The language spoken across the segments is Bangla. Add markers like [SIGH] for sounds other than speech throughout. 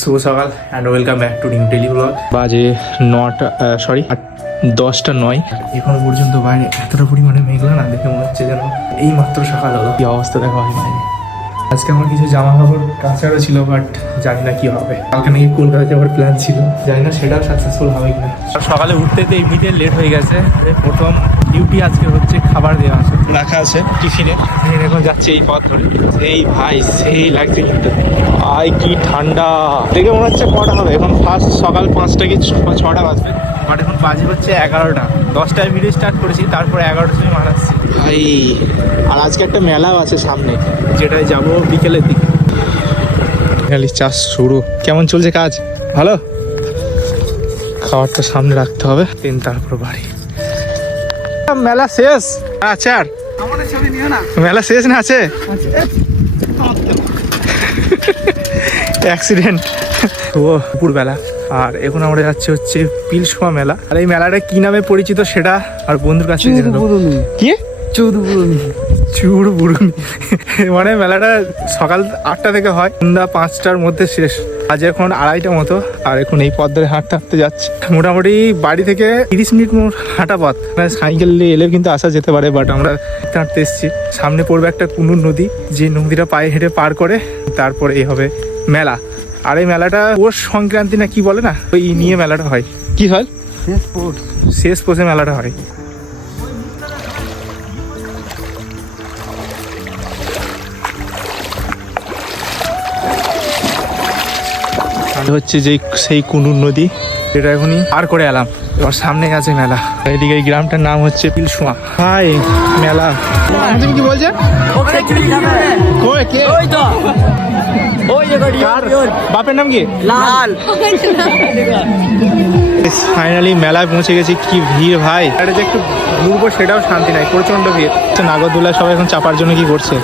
শুভ সকাল and welcome back to new daily blog বাজে নটা সরি দশটা নয়। এখনও পর্যন্ত বাইরে এতটা পরিমাণে মেঘলা না দেখে মনে হচ্ছে যেন এই মাত্র সকাল হলো। কি অবস্থা দেখো হয় বাইরে। আজকে আমার কিছু জামা কাপড় কাঁচারও ছিল বাট জানি না কি হবে। কালকে নাকি কলকাতা যাওয়ার প্ল্যান ছিল। জানি না সেটাও সাকসেসফুল হবে কিনা। সকালে উঠতে তো এমনিতে লেট হয়ে গেছে। প্রথম ডিউটি আজকে হচ্ছে খাবার দেওয়া আছে। রাখা আছে টিফিনে। এখন যাচ্ছে এই পথ ধরে। সেই ভাই সেই লাগছে কিন্তু আই কি ঠান্ডা। দেখে মনে হচ্ছে কটা হবে। এখন ফার্স্ট সকাল পাঁচটা কি ছটা বাজবে। বাট এখন বাজে হচ্ছে এগারোটা। দশটায় ভিডিও স্টার্ট করেছি তারপর এগারোটার সময় মারাচ্ছি ভাই আর আজকে একটা মেলাও আছে সামনে যেটায় যাব বিকেলের দিকে। ফাইনালি চাষ শুরু। কেমন চলছে কাজ? ভালো? খাবারটা সামনে রাখতে হবে দিন তারপর বাড়ি। মেলা শেষ? আচ্ছা আর মেলা শেষ না আছে? অ্যাক্সিডেন্ট ও দুপুরবেলা। আর এখন আমরা যাচ্ছি হচ্ছে পিলসমা মেলা। আর এই মেলাটা কি নামে পরিচিত সেটা আর বন্ধুর কাছে। কি? চুর বুড়ুনি [LAUGHS] মানে মেলাটা সকাল আটটা থেকে হয় সন্ধ্যা পাঁচটার মধ্যে শেষ। আজ এখন আড়াইটা মতো আর এখন এই পথ ধরে হাঁটতে হাঁটতে যাচ্ছে। মোটামুটি বাড়ি থেকে তিরিশ মিনিট মোট হাঁটা পথ। মানে সাইকেল নিয়ে এলে কিন্তু আসা যেতে পারে বাট আমরা হাঁটতে হাঁটতে এসেছি। সামনে পড়বে একটা কুনুর নদী যে নদীটা পায়ে হেঁটে পার করে তারপরে এই হবে মেলা। আর এই মেলাটা পৌষ সংক্রান্তি না কি বলে না? ওই নিয়ে মেলাটা হয়। কি হয়? শেষ পৌষে মেলাটা হয়। হচ্ছে যে সেই কুনুর নদী। এটা এখনই পার করে এলাম। এবার সামনে আছে মেলা। এদিকে এই গ্রামটার নাম হচ্ছে পিলসুয়া। হাই মেলা। তুমি কি বলছে? কই কে? ওই তো। ওই যে গাড়ি কার? বাপের নাম কি? লাল। ফাইনালি মেলায় পৌঁছে গেছি। কি ভিড় ভাই। এটা যে একটু ঘুরবো সেটাও শান্তি নাই প্রচণ্ড ভিড়। হচ্ছে নাগরদোলা সবাই এখন চাপার জন্য কি করছে?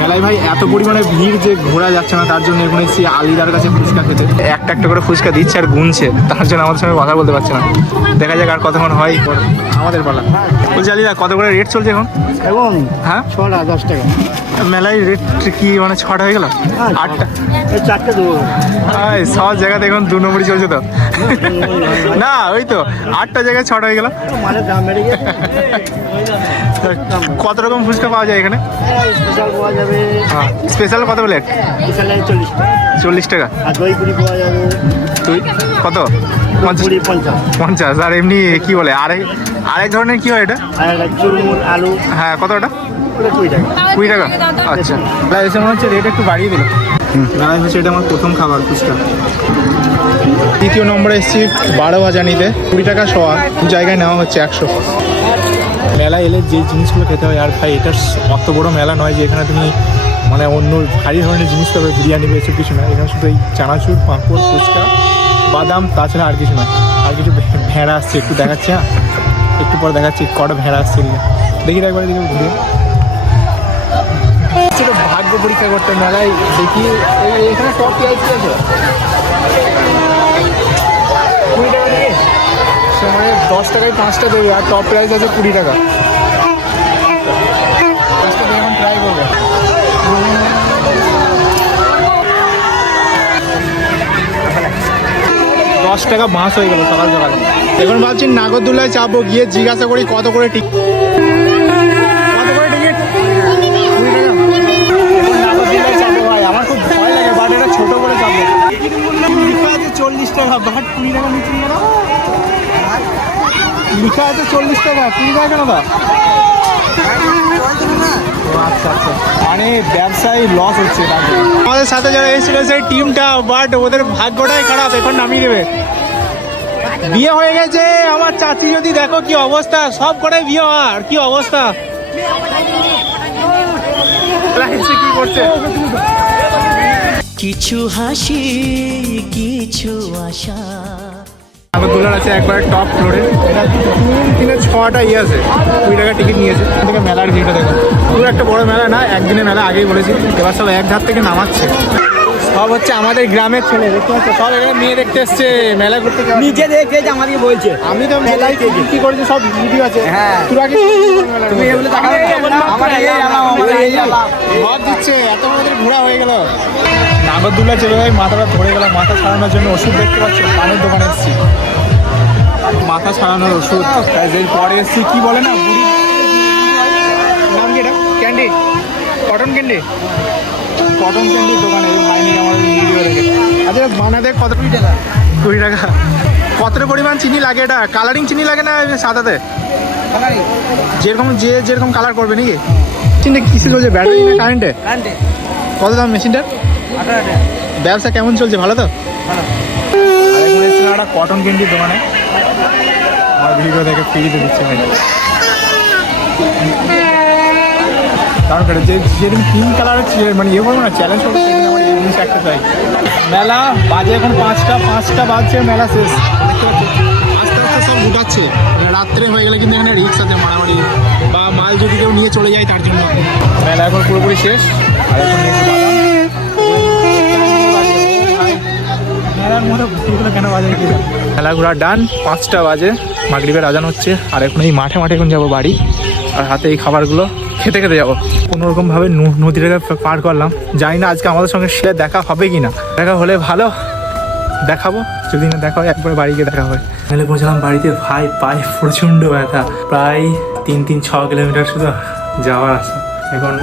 মেলায় ভাই এত পরিমাণে ভিড় যে ঘোরা যাচ্ছে না তার জন্য এখন এসেছি আলিদার কাছে ফুচকা খেতে। একটা একটা করে ফুচকা দিচ্ছে আর গুনছে তার জন্য আমাদের সঙ্গে কথা বলতে পারছে না। দেখা যাক আর কতক্ষণ হয়। আমাদের পালা। বলছি আলিদা কত করে রেট চলছে এখন? এবং হ্যাঁ? ছটা দশ টাকা মেলায় রেট কি মানে ছটা হয়ে গেল? আটটা? এই চারটে দেবো। আয়, সব জায়গাতে এখন দু নম্বরই চলছে তো। না ওই তো আটটা জায়গায় ছটা হয়ে গেল। কত রকম ফুচকা পাওয়া যায় এখানে? স্পেশাল পাওয়া যাবে স্পেশাল কত প্লেট চল্লিশ টাকা। তুই কত? পঞ্চাশ। আর এমনি কি বলে আরেক আরেক ধরনের কি হয় এটা? আলু হ্যাঁ কত ওটা? কুড়ি টাকা। আচ্ছা। এসে মনে হচ্ছে রেট একটু বাড়িয়ে দিল। হচ্ছে এটা আমার প্রথম খাবার ফুচকা। দ্বিতীয় নম্বরে এসেছি বারো ভাজা নিতে কুড়ি টাকা শোয়া দু জায়গায় নেওয়া হচ্ছে একশো। মেলায় এলে যে জিনিসগুলো খেতে হয়, আর ভাই, এটা অত বড় মেলা নয় যে এখানে তুমি মানে অন্য ভারী ধরনের জিনিস পাবে বিরিয়ানি এসব কিছু না। এখানে শুধু এই চানাচুর, পাঁপড়, ফুচকা, বাদাম, তাছাড়া আর কিছু নয়। আর কিছু ভেড়া আসছে, একটু দেখাচ্ছি হ্যাঁ? একটু পর দেখাচ্ছি, কটা ভেড়া আসছে। দেখি একবার দিকে ঘুরে ভাগ্য পরীক্ষা করতে মেলায় দেখি এখানে টপ কি আছে। দশ টাকায় পাঁচটা দেবে আর টপ প্রাইস আছে কুড়ি টাকা। পাঁচটা এখন ট্রাই করবে। দশ টাকা বাঁশ হয়ে গেল সকাল সকাল এখন ভাবছি নাগরদোলায় চাপবো, গিয়ে জিজ্ঞাসা করি কত করে টিকিট আচ্ছা আচ্ছা। মানে ব্যবসায় লস হচ্ছে আমাদের সাথে যারা এসেছিল, সেই টিমটা বাট ওদের ভাগ্যটাই খারাপ, এখন নামিয়ে দেবে। বিয়ে হয়ে গেছে, আমার চাচি যদি দেখো কি অবস্থা, সব কটাই বিয়ে হওয়ার, কি অবস্থা? কিছু হাসি, কিছু আশা। নাগরদোলার আছে একবার টপ ফ্লোরে এটা তিনে ছটা ইয়ে আছে কুড়ি টাকা টিকিট নিয়েছে থেকে মেলার ভিড়টা দেখো পুরো একটা বড় মেলা না একদিনের মেলা আগেই বলেছি এবার সব এক ধার থেকে নামাচ্ছে সব হচ্ছে আমাদের গ্রামের ছেলে দেখতে পাচ্ছ সব এখানে মেয়ে দেখতে এসছে মেলা করতে যাওয়া। নিজে দেখে যে আমাকে বলছে আমি তো মেলায় কি করেছি সব ভিডিও আছে হ্যাঁ। তোর আগে তুমি এগুলো দেখাবে আমার এই আমার এই দিচ্ছে এত আমাদের ঘোরা হয়ে গেল নাগরদোলা চেপে ভাই মাথাটা ধরে গেল মাথা ছাড়ানোর জন্য ওষুধ দেখতে পাচ্ছ পানের দোকানে এসেছি। মাথা ছাড়ানোর ওষুধ। তাই যেই পরে এসেছি কি বলে না বুড়ি। নাম কি এটা? ক্যান্ডি? Cotton candy? কটন ক্যান্ডির দোকানে এই আমার ভিডিও আচ্ছা বানাতে কত কুড়ি টাকা। কুড়ি টাকা। কতটা পরিমাণ চিনি লাগে এটা? কালারিং চিনি লাগে না সাদাতে? যেরকম যে যেরকম কালার করবে নাকি? মেশিনটা কিসে চলছে ব্যাটারি না কারেন্টে কত দাম মেশিনটার ব্যবসা কেমন চলছে? ভালো তো? একটা কটন ক্যান্ডির দোকানে আমার ভিডিও দেখে ফ্রিতে দিচ্ছে কারণ যে যেদিন পিঙ্ক কালারের মানে ইয়ে না চ্যালেঞ্জ করব সেদিন আমার এই জিনিস একটা চাই মেলা বাজে এখন পাঁচটা পাঁচটা বাজছে মেলা শেষ। দেখতে পাচ্ছ? আস্তে আস্তে সব উঠাচ্ছে রাত্রে হয়ে গেলে কিন্তু এখানে রিক্স আছে মারামারি বা মাল যদি কেউ নিয়ে চলে যায় তার জন্য। মেলা এখন পুরোপুরি শেষ। আর এখন ঘুরগুলো কেন। ঘোরা ডান পাঁচটা বাজে মাগরিবের আজান হচ্ছে আর এখন এই মাঠে মাঠে এখন যাব বাড়ি আর হাতে এই খাবারগুলো খেতে খেতে যাব। কোনো রকম ভাবে ন- নদীটাকে পার করলাম জানি না আজকে আমাদের সঙ্গে সে দেখা হবে কি না দেখা হলে ভালো দেখাবো যদি না দেখা হয় একবার বাড়ি গিয়ে দেখা হয়। তাহলে পৌঁছলাম বাড়িতে ভাই পায়ে প্রচণ্ড ব্যথা প্রায় তিন তিন ছ কিলোমিটার শুধু যাওয়ার আছে এখন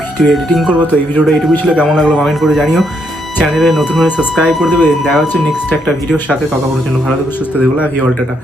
ভিডিও এডিটিং করব তো এই ভিডিওটা এইটুকু ছিল। কেমন লাগল কমেন্ট করে জানিও। চ্যানেলে নতুন হলে সাবস্ক্রাইব করে দেবে দেখা হচ্ছে নেক্সট একটা ভিডিওর সাথে। ততক্ষণের জন্য ভালো থেকে, সুস্থ দেখো ভিডিওটাটা